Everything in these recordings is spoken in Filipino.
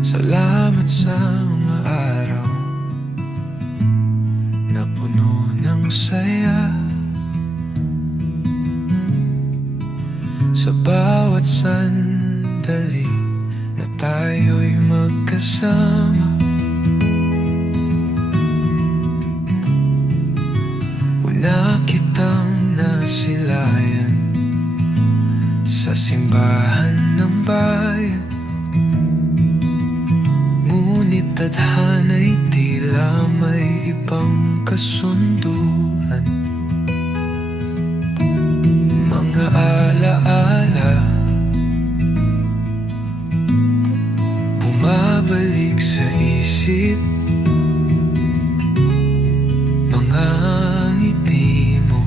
Salamat sa mga araw na puno ng saya. Sa bawat sandali na tayo'y magkasama. Una kitang nasilayan sa simbahan ng bayan, ngunit tadhana'y tila may ibang kasunduan. Mga alaala bumabalik sa isip, mga ngiti mo.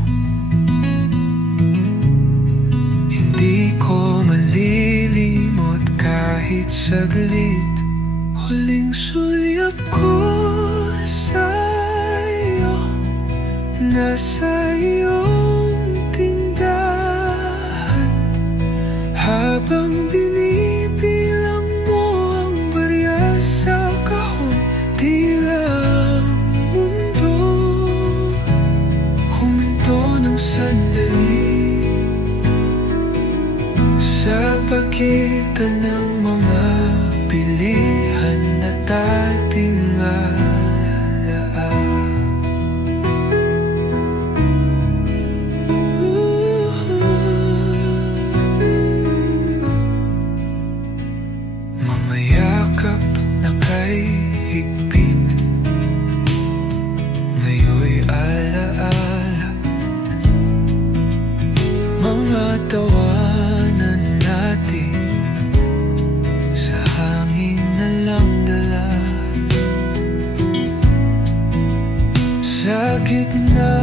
Hindi ko malilimot kahit saglit. Huling sulyap ko sa'yo, nasa iyong tindahan, habang binibilang mo ang barya sa kahon. Tila ang mundo huminto ng sandali sa pagitan ng mga pilihan na dating alaala. Mga yakap na kay higpit, ngayon'y alaala. Mga tawanan natin sa hangin na lang dala. Sa gitna